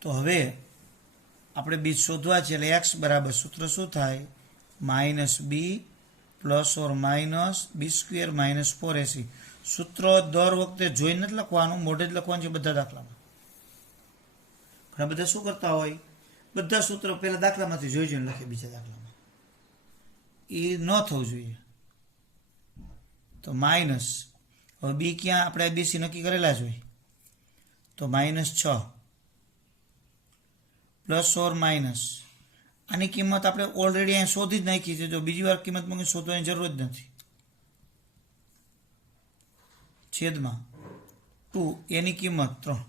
તો હવે આપણે બીજ શોધવા છે, એટલે x બરાબર સૂત્ર શું થાય? -b ± b² - 4ac. સૂત્ર દર વખતે જોઈને નથી લખવાનું, મોઢે જ લખવાનું છે બધા દાખલામાં. ઘણા બધા શું કરતા હોય, બધા સૂત્રો પહેલા દાખલામાંથી જોઈ જોઈને લખે બીજા દાખલામાં. એ ન થવું જોઈએ. તો માઇનસ, હવે બી ક્યાં આપણે ABC નક્કી કરેલા જ હોય, તો -6 પ્લસ ઓર માઇનસ આની કિંમત આપણે ઓલરેડી અહીંયા શોધી જ નાખી છે. જો બીજી વાર કિંમત મૂકી શોધવાની જરૂર જ નથી. છેદમાં 2 એની કિંમત 3.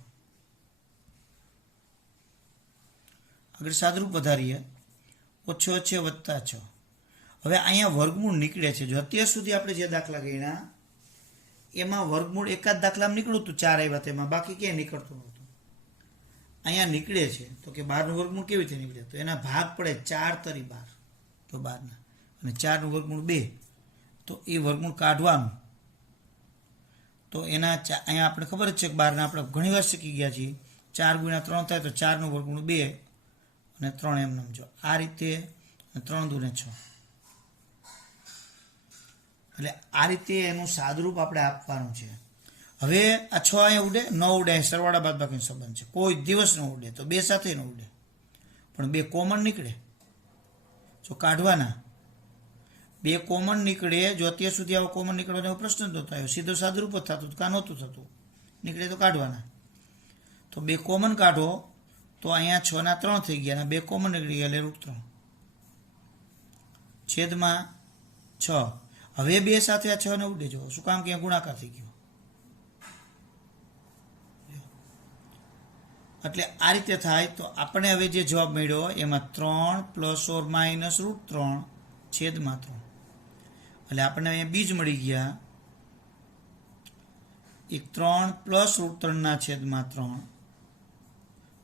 આગળ સાદરૂપ વધારીએ, ઓછે ઓછે +6. હવે અહીંયા વર્ગમૂળ નીકળે છે. જો અત્યાર સુધી આપણે જે દાખલા ગણ્યા એમાં વર્ગમૂળ એકાદ દાખલામાં નીકળ્યું હતું, 4 આવ્યા તેમાં, બાકી ક્યાંય નીકળતું નહોતું. અહીંયા નીકળે છે. તો કે 12નું વર્ગમૂળ કેવી રીતે નીકળે? તો એના ભાગ પડે 4 તરી 12, તો 12ના, અને 4નું વર્ગમૂળ 2, તો એ વર્ગમૂળ કાઢવાનું. તો એના અહીંયા આપણે ખબર જ છે કે 12 આપણે ઘણી વાર શીખી ગયા છીએ 4 ગુણ્યા 3 થાય તો 4 વર્ગમૂળ 2 અને 3 એમ સમજો આ રીતે 3 દૂને 6 એટલે આ રીતે એનું સાદરૂપ આપણે આપવાનું છે. હવે આ 6 અહીંયા ઉડે ન ઉડે, સરવાળા બાદબાકીનો સંબંધ છે, કોઈ દિવસ ન ઉડે, તો 2 સાથે ન ઉડે, પણ 2 કોમન નીકળે જો કાઢવાના. 2 કોમન નીકળે, જો અત્યાર સુધી આવો કોમન નીકળવાનો એવો પ્રશ્ન નહોતો આવ્યો, સીધો સાદરૂપ જ થતું કાં નહોતું થતું, નીકળે તો કાઢવાના. તો 2 કોમન કાઢો તો અહીંયા 6 ના 3 થઈ ગયા, અને 2 કોમન નીકળી ગયા એટલે √3 છેદમાં 6. હવે 2 સાથે આ 6 ને ઉડે જો, શું કામ કે ગુણાકાર થઈ ગયો. એટલે આ રીતે થાય. તો આપણે હવે જે જવાબ મળ્યો એમાં 3 ± √3 છેદમાં 3. એટલે આપણને અહીંયા બીજ મળી ગયા, એક 3 +√3 ના છેદમાં 3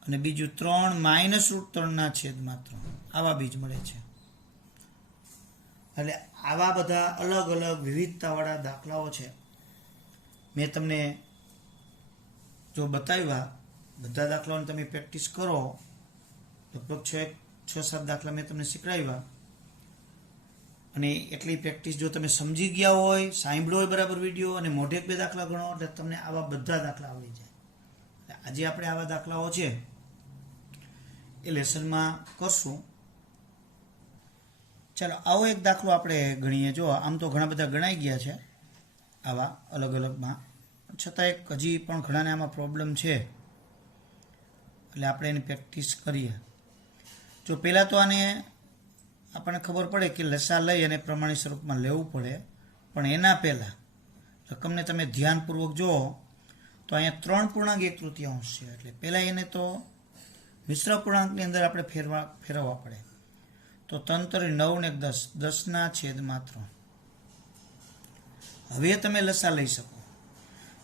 અને બીજું 3 - √3 ના છેદમાં 3. આવા બીજ મળે છે. એટલે આવા બધા અલગ અલગ વિવિધતાવાળા દાખલાઓ છે. મેં તમને જો બતાવ્યા, બધા દાખલાઓની તમે પ્રેક્ટિસ કરો, લગભગ 6-7 દાખલા મેં તમને શીખવાડ્યા, અને એટલી પ્રેક્ટિસ જો તમે સમજી ગયા હોય, સાંભળ્યો હોય બરાબર વિડીયો, અને મોઢે 2 દાખલા ગણો એટલે તમને આવા બધા દાખલા આવડી જાય. આજે આપણે આવા દાખલાઓ છે એ લેસનમાં કરશું. ચાલો આવો એક દાખલો આપણે ગણીએ. જો આમ તો ઘણા બધા ગણાઈ ગયા છે આવા અલગ અલગમાં, છતાં એક હજી પણ ઘણાને આમાં પ્રોબ્લેમ છે, એટલે આપણે એની પ્રેક્ટિસ કરીએ. જો પહેલાં તો આને આપણને ખબર પડે કે લસા લઈ અને પ્રમાણિત સ્વરૂપમાં લેવું પડે, પણ એના પહેલાં રકમને તમે ધ્યાનપૂર્વક જુઓ તો અહીંયા 3.1/3 છે. એટલે પહેલાં એને તો મિશ્ર પૂર્ણાંકની અંદર આપણે ફેરવવા પડે. તો 3 × 9 ને 10, 10 ના છેદમાં 3. હવે તમે લસા લઈ શકો.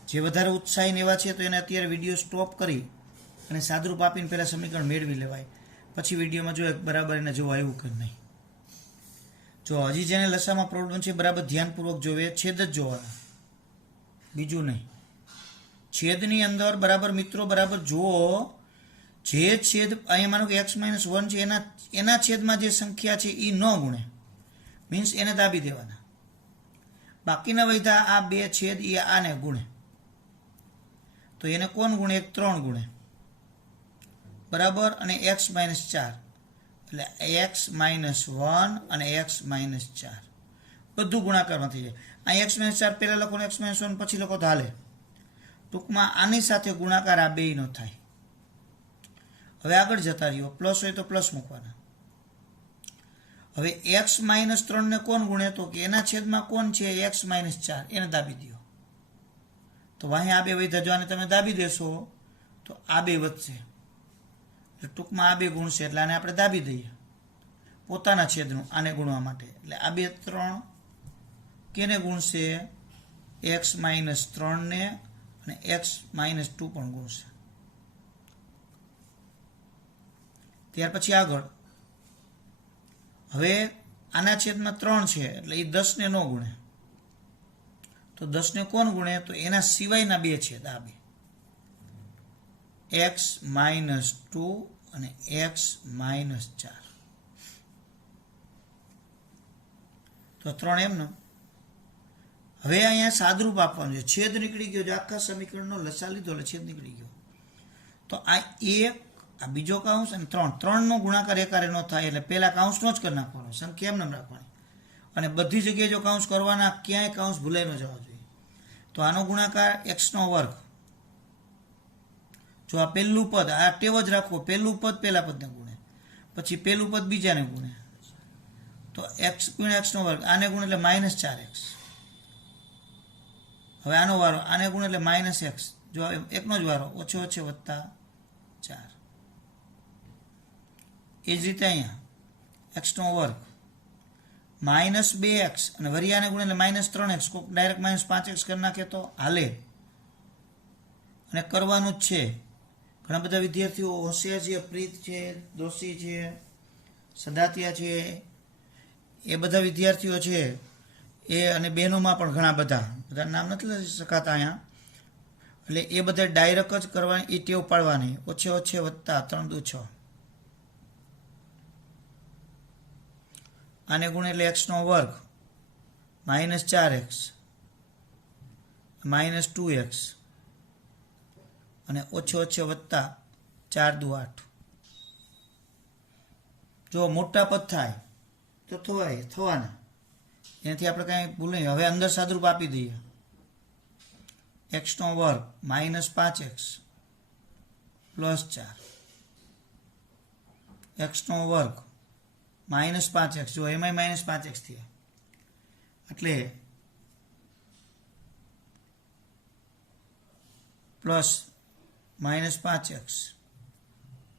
જે વધારે ઉત્સાહી એવા છે તો એને અત્યારે વિડીયો સ્ટોપ કરી અને સાદરૂપ આપીને પહેલાં સમીકરણ મેળવી લેવાય, પછી વિડીયોમાં જો બરાબર એને જોવા આવ્યું કે નહીં. જો હજી જેને લસામાં પ્રોબ્લેમ છે બરાબર ધ્યાનપૂર્વક જોવે, છેદ જ જોવાના, બીજું નહીં. છેદની અંદર બરાબર મિત્રો બરાબર જુઓ, જે છેદ અહીંયા માનો કે x - 1 છે એના છેદમાં જે સંખ્યા છે એ ન ગુણે, મીન્સ એને દાબી દેવાના. બાકીના વધ્યા આ 2 છેદ એ આને ગુણે, તો એને કોણ ગુણે? 3 ગુણે બરાબર, અને x - 4 એટલે x - 1 અને x - 4 બધું ગુણાકારમાં થઈ જાય. અહીં x - 4 પહેલાં લખો, x - 1 પછી લખો તો હાલે. ટૂંકમાં આની સાથે ગુણાકાર આ બેયનો થાય. હવે આગળ જતા રહ્યો, પ્લસ હોય તો પ્લસ મૂકવાના. હવે x - 3 ને કોણ ગુણે? તો કે એના છેદમાં કોણ છે? x - 4, એને દાબી દો. તો વાહે આ 2 વધ્યા, જો આને તમે દાબી દેશો તો આ 2 વધશે, એટલે ટૂંકમાં આ 2 ગુણશે, એટલે આને આપણે દાબી દઈએ પોતાના છેદનું આને ગુણવા માટે. એટલે આ 2 3 કેને ગુણશે? x - 3 ને, અને x - 2 પણ ગુણશે. ત્યાર પછી આગળ હવે આના છેદમાં 3 છે એટલે એ 10 ને ન ગુણે, તો 10 ને કોણ ગુણે? તો એના સિવાયના 2 છેદ, આ 2 x - 2 અને x - 4, તો 3 એમનો. હવે અહીંયા સાદરૂપ આપવાનું છે, છેદ નીકળી ગયો, જો આખા સમીકરણનો લસા લીધો એટલે છેદ નીકળી ગયો. તો આ 1, આ બીજો કાઉન્સ અને 3 નો ગુણાકાર એકારે ન થાય, એટલે પહેલા કાઉન્સનો જ કરી નાખવાનો, સંખ્યા એમને રાખવાની, અને બધી જગ્યાએ જો કાઉન્સ કરવાના, ક્યાંય કાઉન્સ ભૂલાઈ ન જવા જોઈએ. તો આનો ગુણાકાર x², જો આ પહેલું પદ, આ ટેવ જ રાખો, પહેલું પદ પહેલા પદને ગુણે, પછી પહેલું પદ બીજાને ગુણે, તો x × x², આને ગુણે એટલે -4x. હવે આનો વારો, આને ગુણે એટલે -x, જો એકનો જ વારો, ઓછે ઓછે વત્તા 4. એ જ રીતે અહીંયા x² -2x, અને વરિયાને ગુણે એટલે -3x, કોઈક ડાયરેક્ટ -5x કરી નાખે તો હાલે, અને કરવાનું જ છે. ઘણા બધા વિદ્યાર્થીઓ હોશિયાર છે, પ્રીત છે, દોશી છે, સદાતિયા છે, એ બધા વિદ્યાર્થીઓ છે એ, અને બહેનોમાં પણ ઘણા બધા નામ નથી લઈ શકાતા અહીંયા, એટલે એ બધા ડાયરેક્ટ જ કરવાની એ ટેવ પાડવાની. ઓછે ઓછે વત્તા 3 દુ 6. આને ગુણ એટલે x નો વર્ગ માઇનસ 4x માઇનસ 2x અને ઓછે ઓછે વત્તા 4 દુ 8. જો મોટા પદ થાય તો થવાના, એનાથી આપણે કાંઈ ભૂલ નહીં. હવે અંદર સાદરૂપ આપી દઈએ. x નો વર્ગ માઇનસ 5x પ્લસ 4 x નો વર્ગ માઇનસ 5x. જો એમાંય માઇનસ 5x થયા એટલે plus minus 5x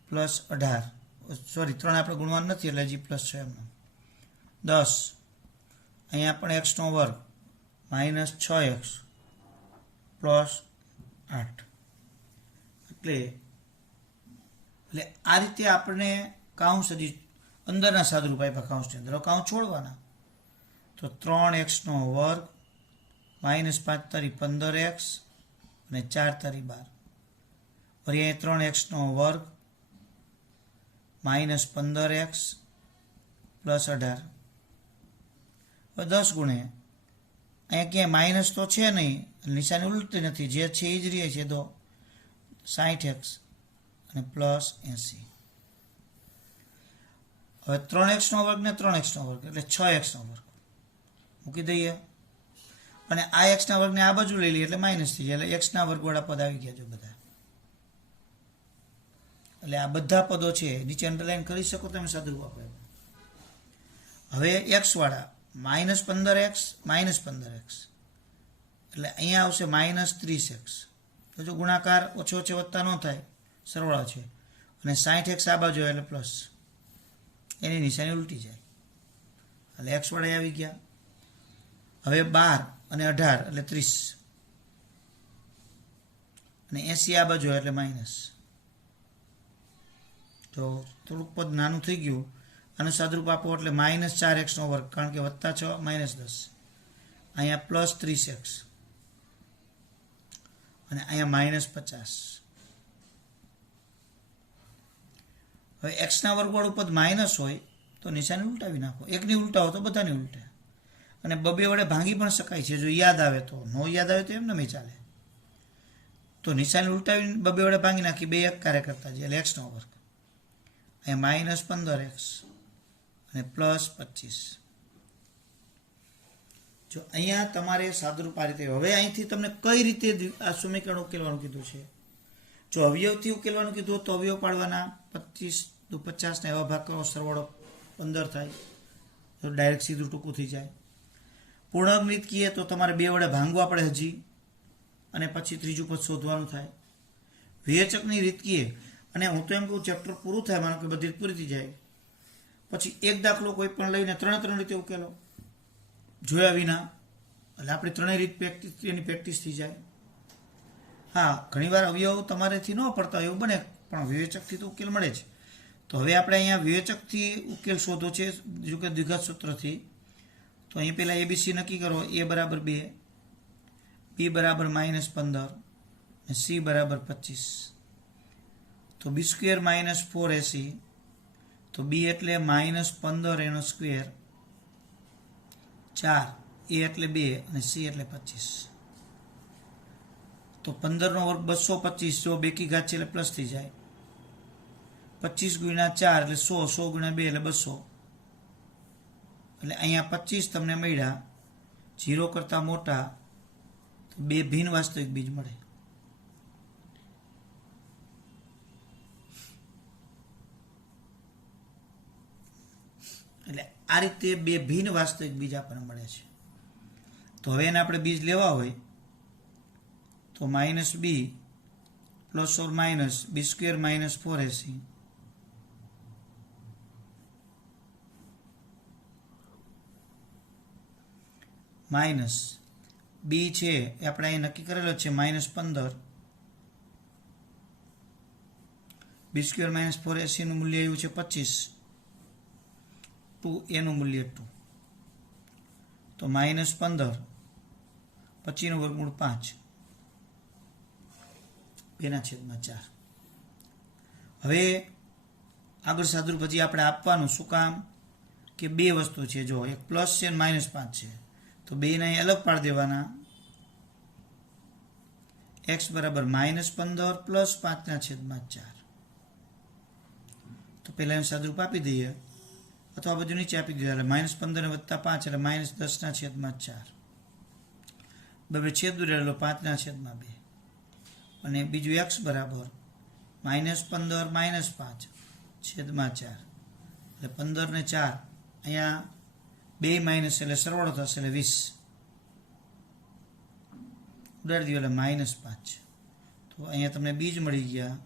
plus 18. Sorry 3 આપણે ગુણવાનું નથી એટલે હજી પ્લસ છે એમનો 10. અહીંયા પણ x નો વર્ગ માઇનસ 6x પ્લસ 8. એટલે આ રીતે આપણે કાઉન્સ હજી અંદરના સાદરૂપ આપ્યા કાઉન્સની અંદર. કાઉન્સ છોડવાના તો 3x નો વર્ગ માઇનસ 5 તારી 15x અને 4 તારી 12. ફરી અહીં 3x નો વર્ગ માઇનસ 15x પ્લસ 18. હવે 10 ગુણે અહીંયા ક્યાંય માઇનસ તો છે નહીં, નિશાની ઉલટી નથી, જે છે એ જ રહે છે. તો 60x અને પ્લસ 80. હવે 3x નો વર્ગ ને 3x નો વર્ગ એટલે 6x નો વર્ગ મૂકી દઈએ અને આ x ના વર્ગને આ બાજુ લઈ લઈએ એટલે માઇનસ થઈ જાય. એટલે x ના વર્ગવાળા પદ આવી ગયા જો બધા. એટલે આ બધા પદો છે નીચે અંડરલાઈન કરી શકો તમે સાદુરૂપ આપે. હવે x વાળા માઇનસ 15x માઇનસ 15x એટલે અહીંયા આવશે માઇનસ 30x. તો જો ગુણાકાર ઓછો ઓછે વત્તા ન થાય, સરવાળો છે, અને 60x આ બાજુ એટલે પ્લસ, એની નિશાની ઉલટી જાય એટલે x વાળા આવી ગયા. હવે 12 અને 18 એટલે 30 અને 80 આ બાજુ એટલે માઇનસ. તો થોડુંક પદ નાનું થઈ ગયું. આનું સાદરૂપ આપો એટલે માઇનસ 4x નો વર્ગ, કારણ કે વત્તા 6 માઇનસ 10. અહીંયા પ્લસ 30x અને અહીંયા માઇનસ 50. હવે x ના વર્ગવાળું પદ માઇનસ હોય તો નિશાની ઉલટાવી નાખો. એકની ઉલટાવો તો બધાની ઉલટે. અને બબે વડે ભાંગી પણ શકાય છે જો યાદ આવે તો. નો યાદ આવે તો એમને નહીં ચાલે. તો નિશાની ઉલટાવીને બબે વડે ભાંગી નાખી, બે એક કાર્ય કરતા છે એટલે x નો વર્ગ. અહીંયા માઇનસ 15x અને પ્લસ 25. જો અહીંયા તમારે સાદુરૂપ આ રીતે. હવે અહીંથી તમને કઈ રીતે આ સમીકરણ ઉકેલવાનું કીધું છે. જો અવયવથી ઉકેલવાનું કીધું તો અવયવ પાડવાના. 25 દુ 50 ને એવા ભાગ કરો, સરવાળો 15 થાય તો ડાયરેક્ટ સીધું ટૂંકું થઈ જાય. પૂર્ણાંક રીત કહીએ તો તમારે બે વડે ભાંગવા પડે હજી, અને પછી ત્રીજું પદ શોધવાનું થાય. વિવેચકની રીત કહીએ અને હું તો એમ કહું ચેપ્ટર પૂરું થાય, માનો કે બધી પૂરી થઈ જાય પછી એક દાખલો કોઈ પણ લઈને 3 રીતે ઉકેલો જોયા વિના. એટલે આપણી 3 રીત એની પ્રેક્ટિસ થઈ જાય. હા, ઘણીવાર અવયવ તમારેથી ન પડતા એવું બને, પણ વિવેચકથી તો ઉકેલ મળે જ. તો હવે આપણે અહીંયા વિવેચકથી ઉકેલ શોધો છે, જો કે દ્વિઘાત સૂત્રથી. તો અહીં પહેલાં ABC નક્કી કરો. a બરાબર 2, b બરાબર -15 અને c બરાબર 25. તો b સ્ક્વેર માઇનસ 4ac, તો b એટલે -15 એનો સ્ક્વેર, 4, a એટલે 2 અને c એટલે 25. તો 15 નો વર્ગ 225, જો બેકી ઘાત છે એટલે પ્લસ થઈ જાય. 25 ગુણ્યા 4 એટલે 100, 100 ગુણ્યા 2 એટલે 200. એટલે અહીંયા 25 તમને મળ્યા. 0 કરતાં મોટા તો 2 ભિન્ન વાસ્તવિક બીજ મળે. એટલે આ રીતે 2 ભિન્ન વાસ્તવિક બીજ આપણને મળે છે. તો હવે એને આપણે બીજ લેવા હોય તો minus B plus or minus B square minus 4ac minus B છે એ આપણે અહીં નક્કી કરેલો છે -15, બી સ્ક્વેર -4ac નું મૂલ્ય આવ્યું છે 25, 2 એનું મૂલ્ય 2. તો -15 25 નું વર્ગમૂળ 5 2/4. હવે આગળ સાદુરૂપ પછી આપણે આપવાનું શું કામ કે બે વસ્તુ છે, જો એક પ્લસ છે અને -5 છે, તો બેને અહીં અલગ પાડી દેવાના. x બરાબર -15 પ્લસ 5/4. તો પહેલા એનું સાદુરૂપ આપી દઈએ, અથવા બધું નીચે આપી દઈએ. એટલે -15 ને +5 એટલે -10/4. બે છેદ દૂર રહેલો 5/2. અને બીજું x બરાબર -15 -5/4. એટલે 15 ને 4 અહીંયા 2 માઇનસ એટલે સરવાળો થશે એટલે 20 ઉડાડી દો એટલે -5. તો અહીંયા તમને બીજ મળી ગયા.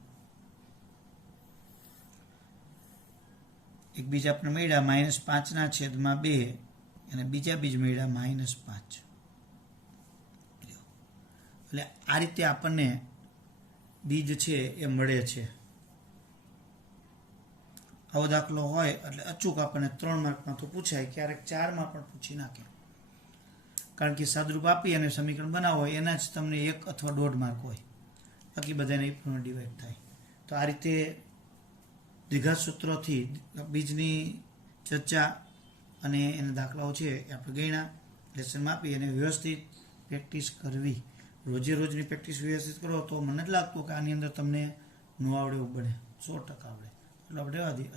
એક બીજ આપણે મળ્યા -5/2 અને બીજા બીજ મળ્યા -5. એટલે આ રીતે આપણને બીજ છે એ મળે છે. આવો દાખલો હોય એટલે અચૂક આપણને 3 માર્કમાં તો પૂછાય, ક્યારેક 4માં પણ પૂછી નાખે. કારણ કે સાદુરૂપ આપી અને સમીકરણ બનાવો હોય એના જ તમને 1 અથવા 1.5 માર્ક હોય, બાકી બધાને પૂર્ણ ડિવાઈડ થાય. તો આ રીતે દ્વિઘાત સૂત્રોથી બીજની ચર્ચા અને એના દાખલાઓ છે એ આપણે ગણ્યા, લેસનમાં આપી અને વ્યવસ્થિત પ્રેક્ટિસ કરવી. રોજે રોજની પ્રેક્ટિસ વ્યવસ્થિત કરો તો મને જ લાગતું કે આની અંદર તમને ન આવડે એવું બને, 100% આવડે. એટલે આપણે રહેવા દઈએ.